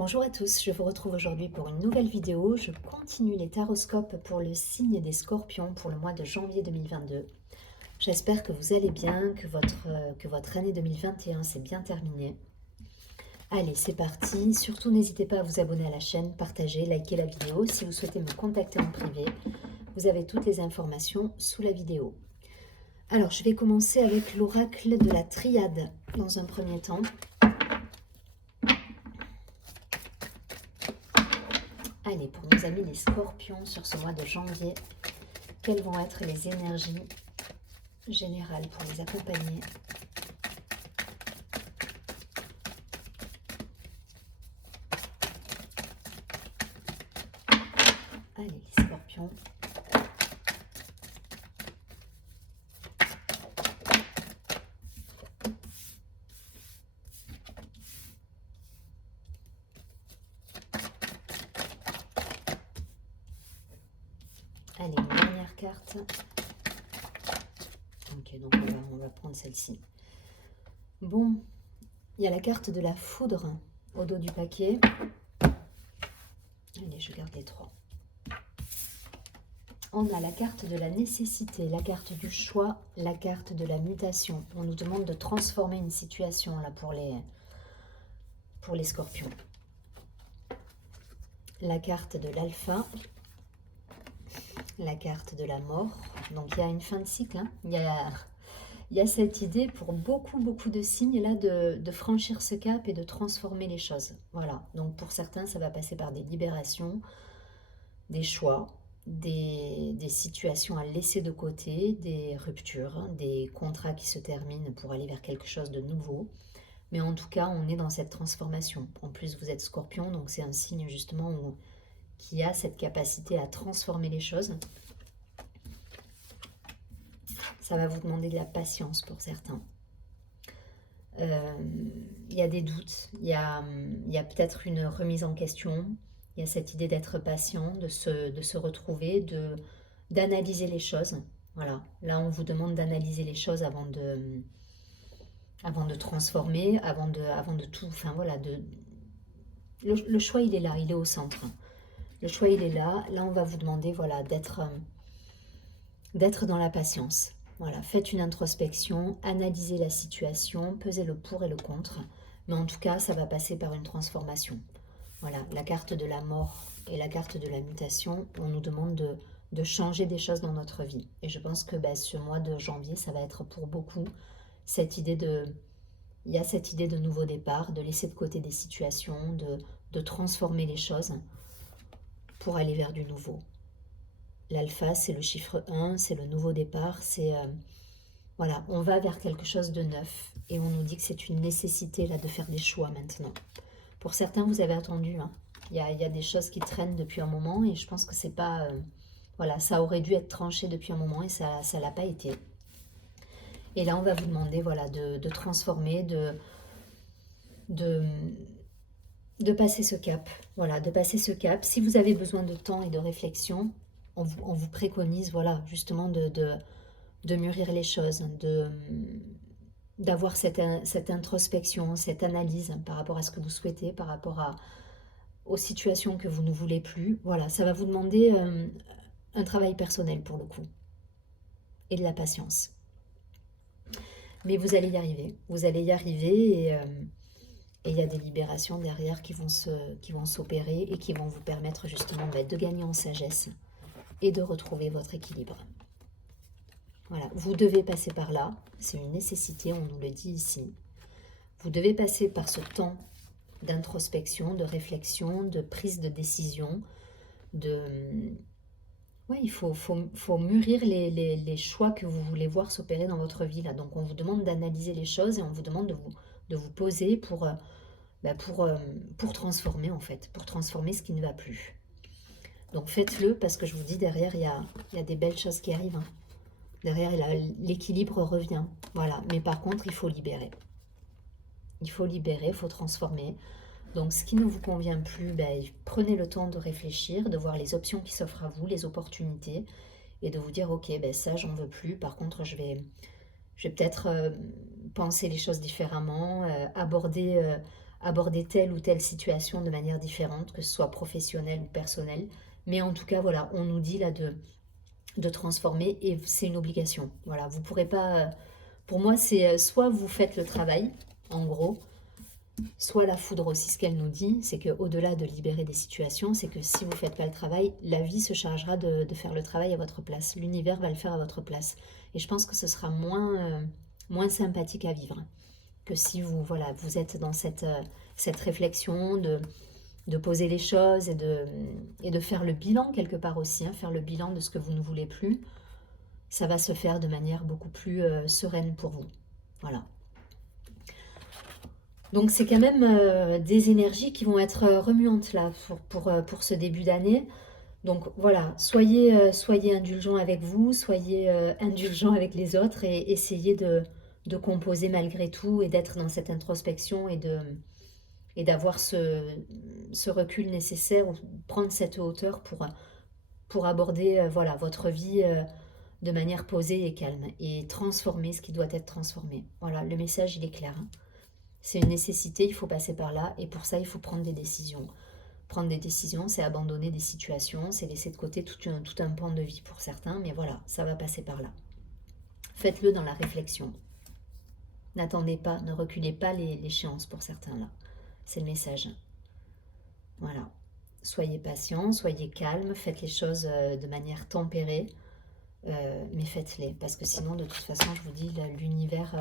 Bonjour à tous, je vous retrouve aujourd'hui pour une nouvelle vidéo. Je continue les taroscopes pour le signe des Scorpions pour le mois de janvier 2022. J'espère que vous allez bien, que votre année 2021 s'est bien terminée. Allez, c'est parti. Surtout, n'hésitez pas à vous abonner à la chaîne, partager, liker la vidéo. Si vous souhaitez me contacter en privé, vous avez toutes les informations sous la vidéo. Alors, je vais commencer avec l'oracle de la triade dans un premier temps. Allez, pour nos amis les Scorpions sur ce mois de janvier, quelles vont être les énergies générales pour les accompagner? Allez, les Scorpions. Allez, une dernière carte. Ok, donc on va prendre celle-ci. Bon, il y a la carte de la foudre au dos du paquet. Allez, je garde les trois. On a la carte de la nécessité, la carte du choix, la carte de la mutation. On nous demande de transformer une situation là pour les Scorpions. La carte de l'alpha, la carte de la mort. Donc il y a une fin de cycle, hein. Il y a cette idée pour beaucoup de signes là de franchir ce cap et de transformer les choses. Voilà, donc pour certains ça va passer par des libérations, des choix, des situations à laisser de côté, des ruptures, hein, des contrats qui se terminent pour aller vers quelque chose de nouveau. Mais en tout cas, on est dans cette transformation. En plus, vous êtes Scorpion, donc c'est un signe justement qui a cette capacité à transformer les choses. Ça va vous demander de la patience pour certains. Il y a des doutes, il y a peut-être une remise en question, il y a cette idée d'être patient, de se retrouver, d'analyser les choses. Voilà, là on vous demande d'analyser les choses avant de transformer, avant de tout, enfin voilà, le choix il est là, il est au centre. Le choix il est là, on va vous demander voilà, d'être dans la patience. Voilà, faites une introspection, analysez la situation, pesez le pour et le contre. Mais en tout cas, ça va passer par une transformation. Voilà, la carte de la mort et la carte de la mutation, on nous demande de changer des choses dans notre vie. Et je pense que ce mois de janvier, ça va être pour beaucoup cette idée il y a cette idée de nouveau départ, de laisser de côté des situations, de transformer les choses pour aller vers du nouveau. L'alpha, c'est le chiffre 1, c'est le nouveau départ, c'est voilà, on va vers quelque chose de neuf et on nous dit que c'est une nécessité là de faire des choix maintenant. Pour certains, vous avez attendu, hein. Il y a des choses qui traînent depuis un moment et je pense que c'est pas voilà, ça aurait dû être tranché depuis un moment et ça l'a pas été. Et là, on va vous demander voilà de transformer, de passer ce cap. Voilà, de passer ce cap. Si vous avez besoin de temps et de réflexion, on vous préconise, voilà, justement de mûrir les choses, d'avoir cette introspection, cette analyse par rapport à ce que vous souhaitez, par rapport aux situations que vous ne voulez plus. Voilà, ça va vous demander un travail personnel pour le coup et de la patience. Mais vous allez y arriver. Vous allez y arriver et il y a des libérations derrière qui vont s'opérer et qui vont vous permettre justement de gagner en sagesse et de retrouver votre équilibre. Voilà, vous devez passer par là, c'est une nécessité, on nous le dit ici. Vous devez passer par ce temps d'introspection, de réflexion, de prise de décision, ouais, il faut mûrir les choix que vous voulez voir s'opérer dans votre vie là. Donc on vous demande d'analyser les choses et on vous demande de vous poser pour transformer en fait, pour transformer ce qui ne va plus. Donc faites-le parce que je vous dis derrière il y a des belles choses qui arrivent, hein. Derrière l'équilibre revient, voilà. Mais par contre il faut libérer. Il faut libérer, il faut transformer. Donc ce qui ne vous convient plus, prenez le temps de réfléchir, de voir les options qui s'offrent à vous, les opportunités, et de vous dire ok, ça j'en veux plus, par contre je vais peut-être penser les choses différemment, aborder telle ou telle situation de manière différente, que ce soit professionnelle ou personnelle. Mais en tout cas, voilà, on nous dit là de transformer et c'est une obligation. Voilà, vous pourrez pas... Pour moi, c'est soit vous faites le travail, en gros, soit la foudre aussi, ce qu'elle nous dit, c'est qu'au-delà de libérer des situations, c'est que si vous ne faites pas le travail, la vie se chargera de faire le travail à votre place. L'univers va le faire à votre place. Et je pense que ce sera moins sympathique à vivre que si vous, voilà, vous êtes dans cette réflexion de poser les choses et de faire le bilan quelque part aussi, hein, faire le bilan de ce que vous ne voulez plus. Ça va se faire de manière beaucoup plus sereine pour vous. Voilà. Donc c'est quand même des énergies qui vont être remuantes là pour ce début d'année. Donc voilà, soyez indulgents avec vous, soyez indulgents avec les autres et essayez de composer malgré tout et d'être dans cette introspection et d'avoir ce recul nécessaire, ou prendre cette hauteur pour aborder voilà, votre vie de manière posée et calme et transformer ce qui doit être transformé. Voilà, le message il est clair. Hein. C'est une nécessité, il faut passer par là et pour ça il faut prendre des décisions. Prendre des décisions, c'est abandonner des situations, c'est laisser de côté tout un pan de vie pour certains, mais voilà, ça va passer par là. Faites-le dans la réflexion. N'attendez pas, ne reculez pas l'échéance pour certains là. C'est le message. Voilà. Soyez patient, soyez calme, faites les choses de manière tempérée, mais faites-les, parce que sinon, de toute façon, je vous dis, l'univers...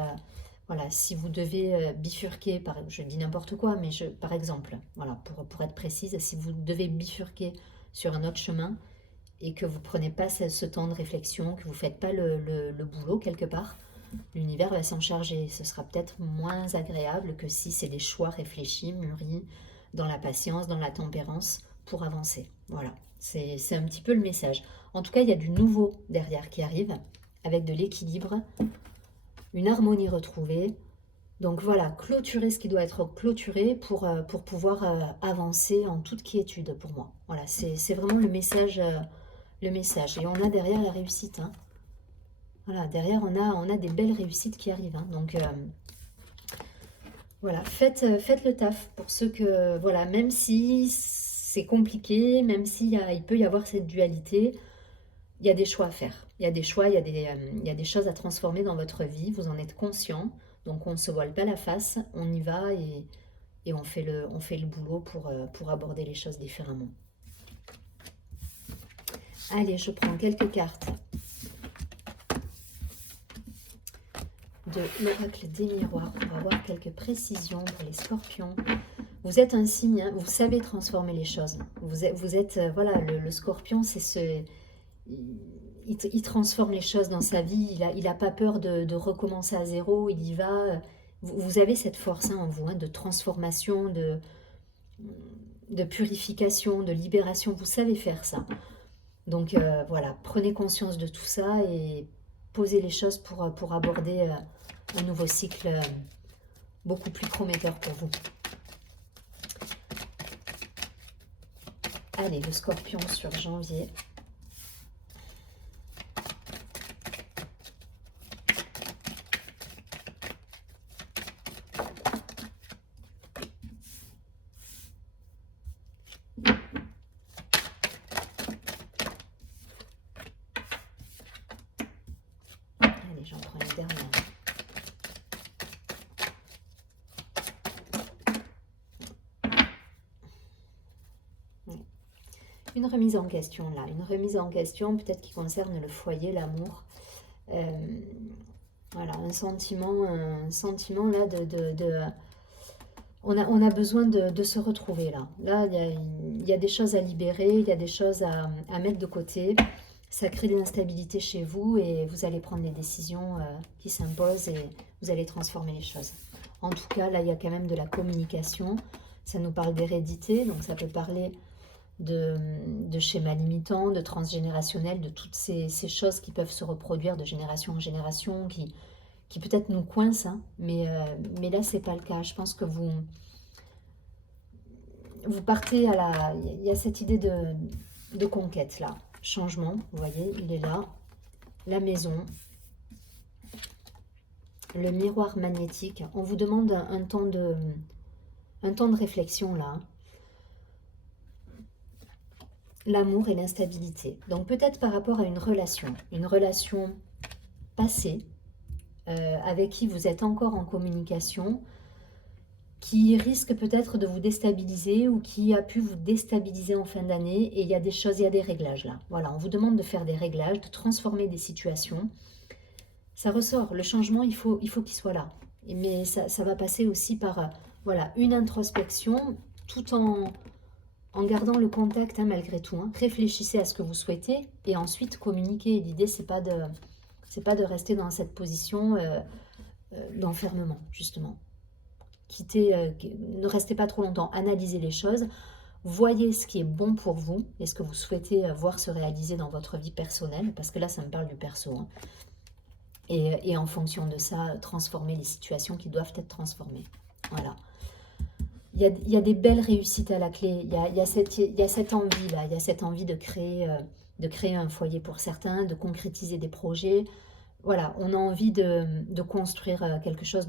voilà, si vous devez bifurquer, je dis n'importe quoi, mais par exemple, voilà, pour être précise, si vous devez bifurquer sur un autre chemin et que vous ne prenez pas ce temps de réflexion, que vous ne faites pas le boulot quelque part, l'univers va s'en charger. Ce sera peut-être moins agréable que si c'est des choix réfléchis, mûris, dans la patience, dans la tempérance, pour avancer. Voilà, c'est un petit peu le message. En tout cas, il y a du nouveau derrière qui arrive, avec de l'équilibre, une harmonie retrouvée. Donc voilà, clôturer ce qui doit être clôturé pour pouvoir avancer en toute quiétude pour moi. Voilà, c'est vraiment le message. Et on a derrière la réussite. Hein. Voilà, derrière on a des belles réussites qui arrivent. Hein. Donc voilà, faites le taf pour ceux que, voilà, même si c'est compliqué, même il peut y avoir cette dualité, il y a des choix à faire. Il y a des choix, il y a des choses à transformer dans votre vie, vous en êtes conscient. Donc on ne se voile pas la face, on y va et on fait le boulot pour aborder les choses différemment. Allez, je prends quelques cartes de l'oracle des miroirs pour avoir quelques précisions pour les scorpions. Vous êtes un signe, hein, vous savez transformer les choses. Vous êtes voilà, le scorpion, c'est ce... Il transforme les choses dans sa vie, il a pas peur de recommencer à zéro, il y va. Vous avez cette force hein, en vous, hein, de transformation, de purification, de libération, vous savez faire ça. Donc voilà, prenez conscience de tout ça et posez les choses pour aborder un nouveau cycle beaucoup plus prometteur pour vous. Allez, le scorpion sur janvier. Allez, j'en prends une dernière. Une remise en question là, une remise en question peut-être qui concerne le foyer, l'amour. Voilà, un sentiment là on a besoin de se retrouver là. Là, il y a des choses à libérer, il y a des choses à mettre de côté. Ça crée de l'instabilité chez vous et vous allez prendre des décisions qui s'imposent et vous allez transformer les choses. En tout cas, là, il y a quand même de la communication. Ça nous parle d'hérédité, donc ça peut parler de schémas limitants, de transgénérationnel, de toutes ces choses qui peuvent se reproduire de génération en génération, qui peut-être nous coincent, hein, mais là, c'est pas le cas. Je pense que vous partez à la... Il y a cette idée de conquête, là. Changement, vous voyez, il est là. La maison. Le miroir magnétique. On vous demande un temps un temps de réflexion là. L'amour et l'instabilité. Donc peut-être par rapport à une relation passée, avec qui vous êtes encore en communication, qui risque peut-être de vous déstabiliser ou qui a pu vous déstabiliser en fin d'année, et il y a des choses, il y a des réglages là. Voilà, on vous demande de faire des réglages, de transformer des situations. Ça ressort, le changement, il faut qu'il soit là. Mais ça va passer aussi par voilà, une introspection, tout en gardant le contact malgré tout. Réfléchissez à ce que vous souhaitez et ensuite communiquez. L'idée, c'est pas de rester dans cette position d'enfermement, justement. Ne restez pas trop longtemps, analysez les choses, voyez ce qui est bon pour vous et ce que vous souhaitez voir se réaliser dans votre vie personnelle, parce que là, ça me parle du perso. Et en fonction de ça, transformer les situations qui doivent être transformées. Voilà. Il y a des belles réussites à la clé. Il y a cette envie-là, il y a cette envie de créer un foyer pour certains, de concrétiser des projets. Voilà, on a envie de construire quelque chose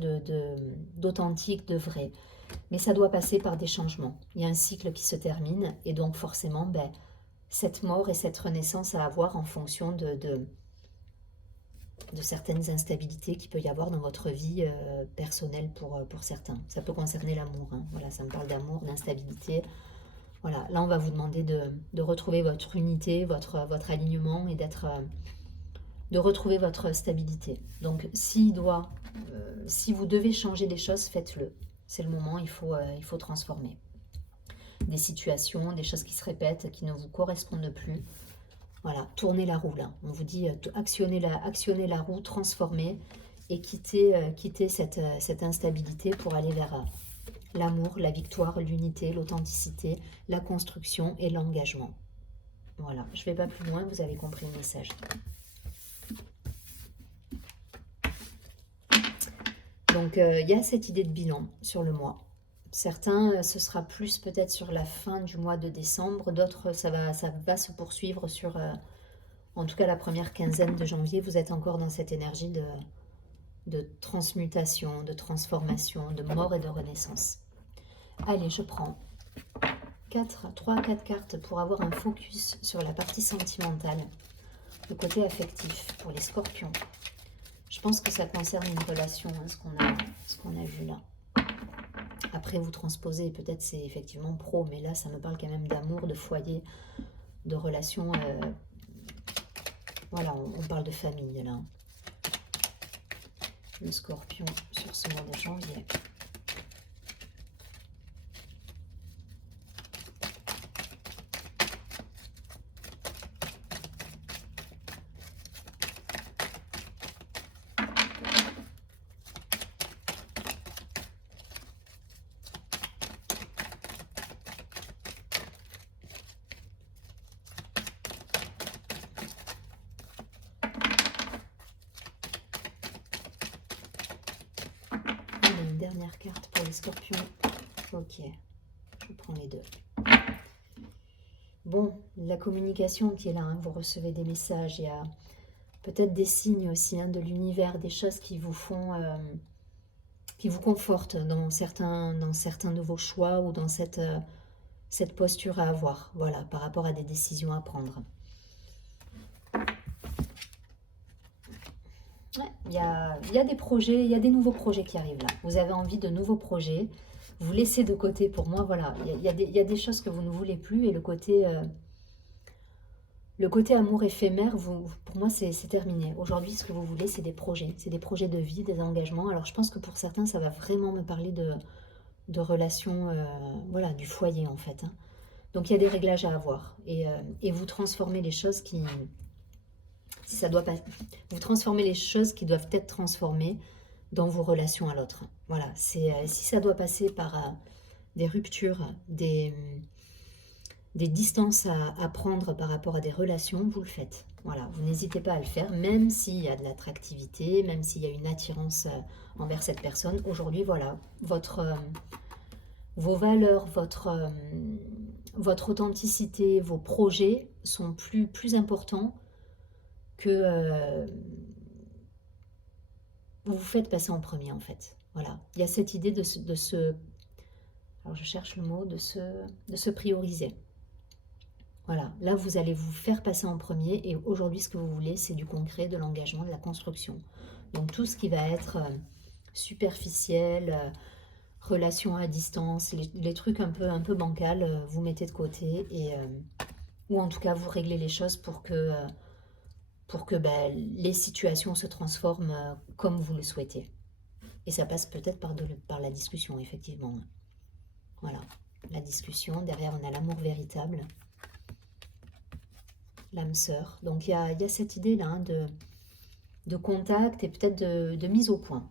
d'authentique, de vrai. Mais ça doit passer par des changements. Il y a un cycle qui se termine et donc forcément, cette mort et cette renaissance à avoir en fonction de certaines instabilités qu'il peut y avoir dans votre vie personnelle pour certains. Ça peut concerner l'amour. Voilà, ça me parle d'amour, d'instabilité. Voilà, là on va vous demander de retrouver votre unité, votre alignement et de retrouver votre stabilité. Donc si vous devez changer des choses, faites-le. C'est le moment, il faut transformer. Des situations, des choses qui se répètent, qui ne vous correspondent plus. Voilà, tournez la roue là. On vous dit actionnez la roue, transformez et quittez cette instabilité pour aller vers l'amour, la victoire, l'unité, l'authenticité, la construction et l'engagement. Voilà, je ne vais pas plus loin, vous avez compris le message. Donc il y a cette idée de bilan sur le mois. Certains, ce sera plus peut-être sur la fin du mois de décembre, d'autres, ça va se poursuivre sur... en tout cas, la première quinzaine de janvier, vous êtes encore dans cette énergie de transmutation, de transformation, de mort et de renaissance. Allez, je prends 3-4 cartes pour avoir un focus sur la partie sentimentale, le côté affectif pour les scorpions. Je pense que ça concerne une relation, ce qu'on a vu là. Après, vous transposez, peut-être c'est effectivement pro, mais là, ça me parle quand même d'amour, de foyer, de relation... voilà, on parle de famille, là. Le scorpion sur ce mois de janvier. Dernière carte pour les scorpions. Ok, je prends les deux. Bon, la communication qui est là, vous recevez des messages, il y a peut-être des signes aussi de l'univers, des choses qui vous font, qui vous confortent dans certains nouveaux choix ou dans cette posture à avoir, voilà, par rapport à des décisions à prendre. Ouais, il y a des projets, il y a des nouveaux projets qui arrivent là. Vous avez envie de nouveaux projets. Vous laissez de côté, pour moi, voilà. Il y a des choses que vous ne voulez plus et le côté amour éphémère, pour moi, c'est terminé. Aujourd'hui, ce que vous voulez, c'est des projets. C'est des projets de vie, des engagements. Alors, je pense que pour certains, ça va vraiment me parler de relations, voilà, du foyer, en fait. Donc, il y a des réglages à avoir. Et vous transformez les choses qui... Si ça doit pas, vous transformez les choses qui doivent être transformées dans vos relations à l'autre. Voilà, si ça doit passer par des ruptures, des distances à prendre par rapport à des relations, vous le faites. Voilà, vous n'hésitez pas à le faire, même s'il y a de l'attractivité, même s'il y a une attirance envers cette personne. Aujourd'hui, voilà, vos valeurs, votre authenticité, vos projets sont plus importants que vous vous faites passer en premier, en fait. Voilà, il y a cette idée de se Alors je cherche le mot, de se prioriser. Voilà, là vous allez vous faire passer en premier et aujourd'hui ce que vous voulez c'est du concret, de l'engagement, de la construction. Donc tout ce qui va être superficiel, relation à distance, les trucs un peu bancals, vous mettez de côté et ou en tout cas vous réglez les choses pour que ben, les situations se transforment comme vous le souhaitez. Et ça passe peut-être par la discussion, effectivement. Voilà, la discussion. Derrière, on a l'amour véritable, l'âme sœur. Donc, il y a cette idée-là hein, de contact et peut-être de mise au point.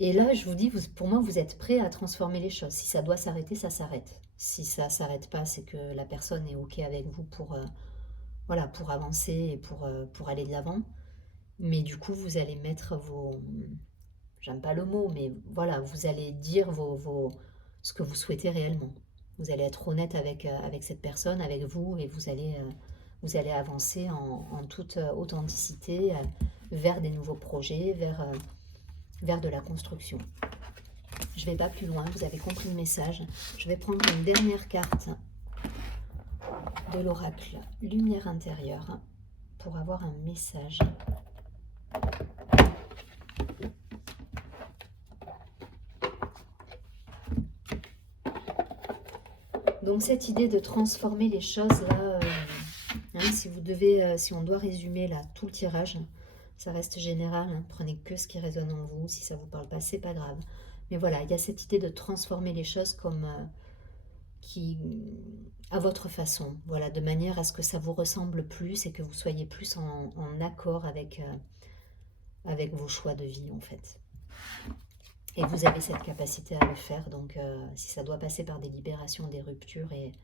Et là, je vous dis, pour moi, vous êtes prêt à transformer les choses. Si ça doit s'arrêter, ça s'arrête. Si ça ne s'arrête pas, c'est que la personne est OK avec vous voilà, pour avancer et pour aller de l'avant. Mais du coup, vous allez mettre vos... J'aime pas le mot, mais voilà, vous allez dire ce que vous souhaitez réellement. Vous allez être honnête avec cette personne, avec vous, et vous allez avancer en toute authenticité vers des nouveaux projets, vers de la construction. Je ne vais pas plus loin, vous avez compris le message. Je vais prendre une dernière carte de l'oracle Lumière intérieure pour avoir un message. Donc cette idée de transformer les choses là, hein, si on doit résumer là tout le tirage, ça reste général, hein, prenez que ce qui résonne en vous, si ça ne vous parle pas, c'est pas grave. Mais voilà, il y a cette idée de transformer les choses comme à votre façon, voilà, de manière à ce que ça vous ressemble plus et que vous soyez plus en accord avec vos choix de vie en fait. Et vous avez cette capacité à le faire, donc si ça doit passer par des libérations, des ruptures et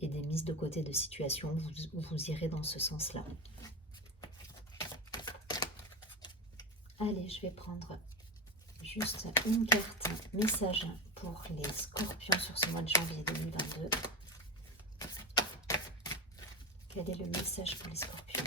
des mises de côté de situations, vous irez dans ce sens-là. Allez, je vais prendre juste une carte message pour les scorpions sur ce mois de janvier 2022. Quel est le message pour les scorpions ?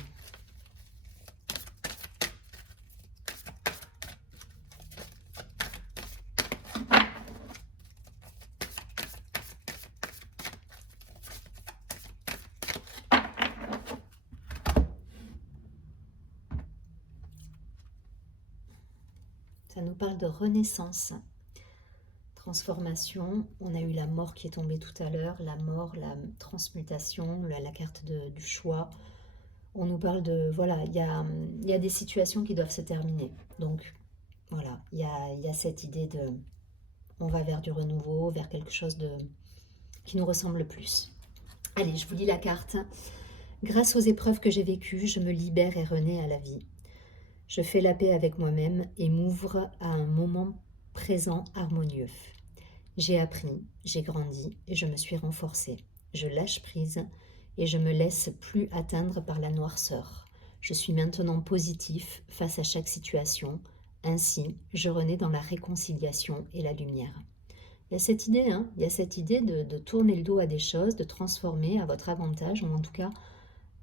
Ça nous parle de renaissance, transformation. On a eu la mort qui est tombée tout à l'heure, la mort, la transmutation, la carte du choix. On nous parle de, voilà, il y a des situations qui doivent se terminer. Donc, voilà, il y a cette idée de, on va vers du renouveau, vers quelque chose qui nous ressemble plus. Allez, je vous lis la carte. Grâce aux épreuves que j'ai vécues, je me libère et renais à la vie. Je fais la paix avec moi-même et m'ouvre à un moment présent harmonieux. J'ai appris, j'ai grandi et je me suis renforcée. Je lâche prise et je me laisse plus atteindre par la noirceur. Je suis maintenant positif face à chaque situation. Ainsi, je renais dans la réconciliation et la lumière. Il y a cette idée, hein, il y a cette idée de tourner le dos à des choses, de transformer à votre avantage, ou en tout cas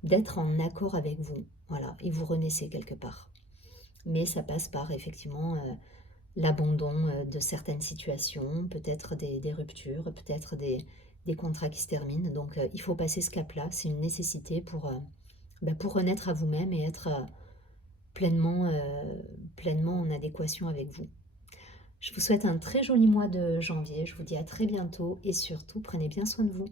d'être en accord avec vous. Voilà, et vous renaissez quelque part. Mais ça passe par effectivement l'abandon de certaines situations, peut-être des ruptures, peut-être des contrats qui se terminent. Donc il faut passer ce cap-là, c'est une nécessité pour renaître à vous-même et être pleinement en adéquation avec vous. Je vous souhaite un très joli mois de janvier, je vous dis à très bientôt et surtout prenez bien soin de vous.